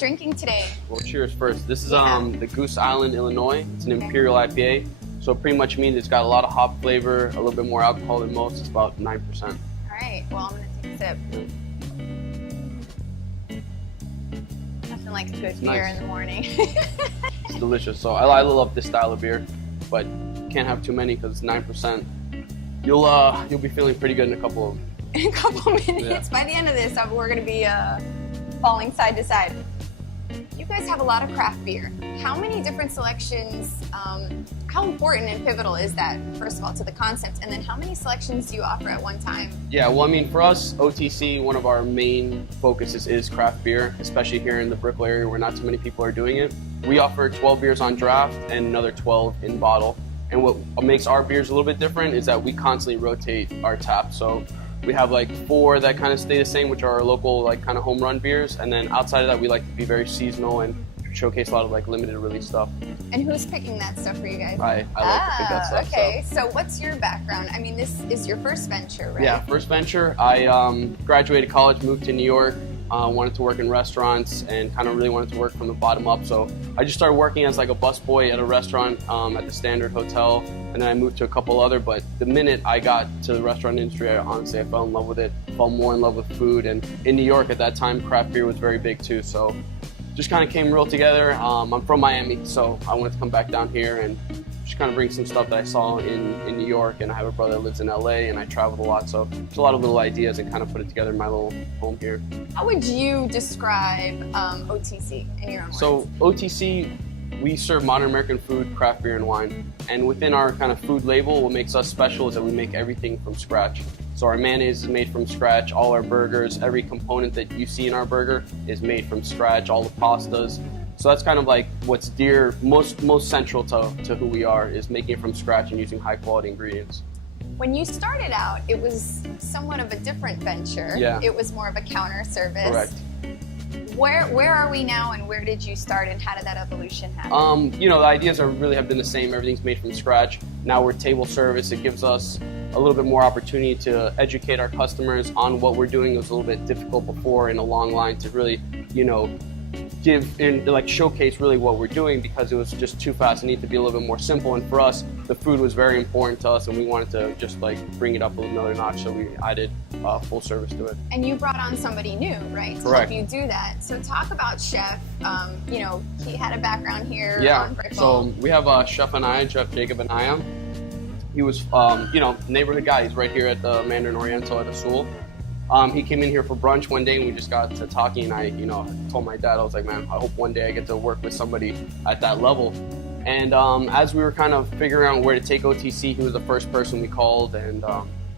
drinking today? Well, cheers first. This is the Goose Island, Illinois. It's an Imperial IPA. So it pretty much means it's got a lot of hop flavor, a little bit more alcohol than most. It's about 9%. All right, well, I'm gonna take a sip. Nothing like a good beer in the morning. It's delicious. So I love this style of beer, but can't have too many because it's 9%. You'll be feeling pretty good in a couple of them. In a couple minutes. Yeah. By the end of this, we're gonna be falling side to side. You guys have a lot of craft beer. How many different selections, how important and pivotal is that, first of all, to the concept, and then how many selections do you offer at one time? Yeah, well, I mean, for us, OTC, one of our main focuses is craft beer, especially here in the Brickell area where not too many people are doing it. We offer 12 beers on draft and another 12 in bottle. And what makes our beers a little bit different is that we constantly rotate our tap. So we have like 4 that kind of stay the same, which are our local like kind of home run beers. And then outside of that, we like to be very seasonal and showcase a lot of like limited release stuff. And who's picking that stuff for you guys? I like to pick that stuff. Okay, so what's your background? I mean, this is your first venture, right? Yeah, first venture. I graduated college, moved to New York, wanted to work in restaurants and kind of really wanted to work from the bottom up. So I just started working as like a busboy at a restaurant at the Standard Hotel, and then I moved to a couple other. But the minute I got to the restaurant industry, I fell in love with it, fell more in love with food. And in New York at that time, craft beer was very big too. So just kind of came real together. I'm from Miami, so I wanted to come back down here and just kind of bring some stuff that I saw in New York. And I have a brother that lives in LA, and I traveled a lot, so there's a lot of little ideas and kind of put it together in my little home here. How would you describe OTC in your own words? So OTC, we serve modern American food, craft beer, and wine. And within our kind of food label, what makes us special is that we make everything from scratch. So our mayonnaise is made from scratch, all our burgers, every component that you see in our burger is made from scratch, all the pastas. So that's kind of like what's dear, most central to who we are, is making it from scratch and using high quality ingredients. When you started out, it was somewhat of a different venture. Yeah. It was more of a counter service. Correct. Where are we now, and where did you start, and how did that evolution happen? You know, the ideas really have been the same. Everything's made from scratch. Now we're table service. It gives us a little bit more opportunity to educate our customers on what we're doing. It was a little bit difficult before in a long line to really, you know, give and like showcase really what we're doing, because it was just too fast. It needed to be a little bit more simple. And for us, the food was very important to us, and we wanted to just like bring it up another notch. So we added full service to it. And you brought on somebody new, right? To help you do that. So talk about Chef. You know, he had a background here on Brickell. So we have Chef Anaya, Chef Jacob Anaya. He was, you know, neighborhood guy. He's right here at the Mandarin Oriental at Azul. He came in here for brunch one day, and we just got to talking, and I told my dad, I was like, man, I hope one day I get to work with somebody at that level. And as we were kind of figuring out where to take OTC, he was the first person we called, and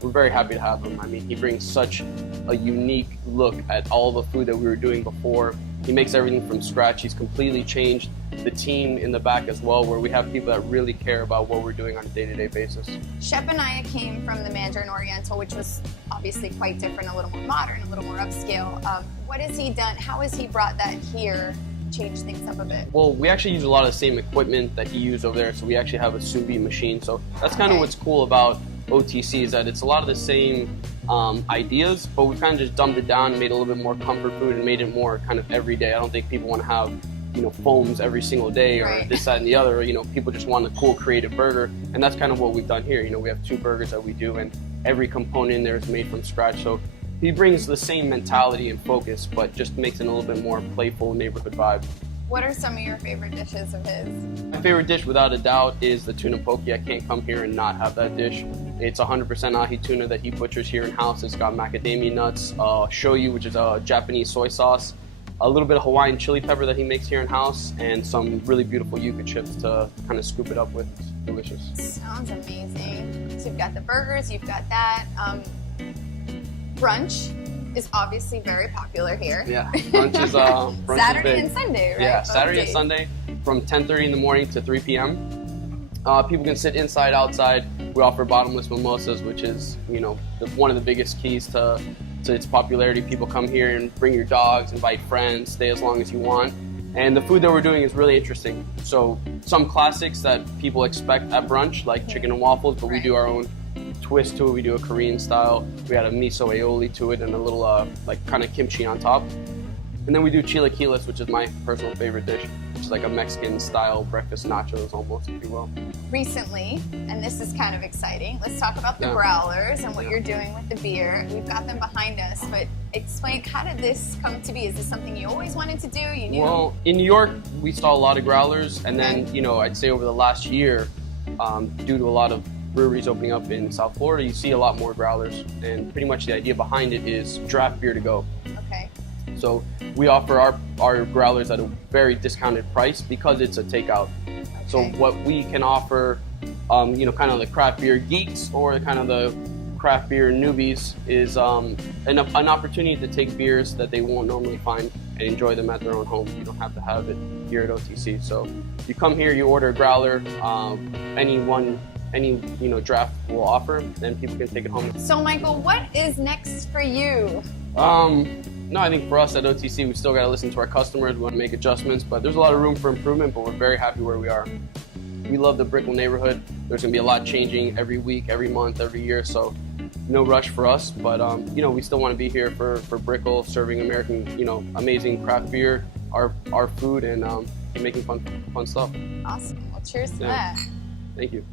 we're very happy to have him. I mean, he brings such a unique look at all the food that we were doing before. He makes everything from scratch. He's completely changed the team in the back as well, where we have people that really care about what we're doing on a day-to-day basis. Chef Anaya came from the Mandarin Oriental, which was obviously quite different, a little more modern, a little more upscale. What has he done? How has he brought that here, changed things up a bit? Well, we actually use a lot of the same equipment that he used over there. So we actually have a sous vide machine. So that's kind of what's cool about OTC, is that it's a lot of the same ideas, but we've kind of just dumbed it down and made it a little bit more comfort food and made it more kind of everyday. I don't think people want to have, you know, foams every single day or this, that, and the other. You know, people just want a cool, creative burger, and that's kind of what we've done here. You know, we have 2 burgers that we do, and every component in there is made from scratch. So he brings the same mentality and focus, but just makes it a little bit more playful neighborhood vibe. What are some of your favorite dishes of his? My favorite dish, without a doubt, is the tuna poke. I can't come here and not have that dish. It's 100% ahi tuna that he butchers here in-house. It's got macadamia nuts, shoyu, which is a Japanese soy sauce, a little bit of Hawaiian chili pepper that he makes here in-house, and some really beautiful yuca chips to kind of scoop it up with. It's delicious. Sounds amazing. So you've got the burgers, you've got that. Brunch is obviously very popular here. Yeah, brunch is brunch Saturday is and Sunday, right? Yeah, Saturday and Sunday from 10:30 in the morning to 3 p.m. People can sit inside, outside. We offer bottomless mimosas, which is, you know, one of the biggest keys to its popularity. People come here and bring your dogs, invite friends, stay as long as you want. And the food that we're doing is really interesting. So some classics that people expect at brunch, like chicken and waffles, but we do our own twist to it. We do a Korean style. We add a miso aioli to it and a little like kind of kimchi on top. And then we do chilaquiles, which is my personal favorite dish, which is like a Mexican-style breakfast nachos, almost, if you will. Recently, and this is kind of exciting, let's talk about the growlers and what you're doing with the beer. We've got them behind us, but explain, how did this come to be? Is this something you always wanted to do? You knew? Well, in New York, we saw a lot of growlers, and then, you know, I'd say over the last year, due to a lot of breweries opening up in South Florida, you see a lot more growlers, and pretty much the idea behind it is draft beer to go. Okay. So we offer our growlers at a very discounted price because it's a takeout. Okay. So what we can offer, you know, kind of the craft beer geeks or kind of the craft beer newbies is an opportunity to take beers that they won't normally find and enjoy them at their own home. You don't have to have it here at OTC. So you come here, you order a growler, any you know draft will offer, then people can take it home. So Michael, what is next for you? No, I think for us at OTC, we still got to listen to our customers. We want to make adjustments, but there's a lot of room for improvement, but we're very happy where we are. We love the Brickell neighborhood. There's going to be a lot changing every week, every month, every year, so no rush for us, but you know, we still want to be here for Brickell, serving American, you know, amazing craft beer, our food, and making fun stuff. Awesome. Well, cheers to that. Thank you.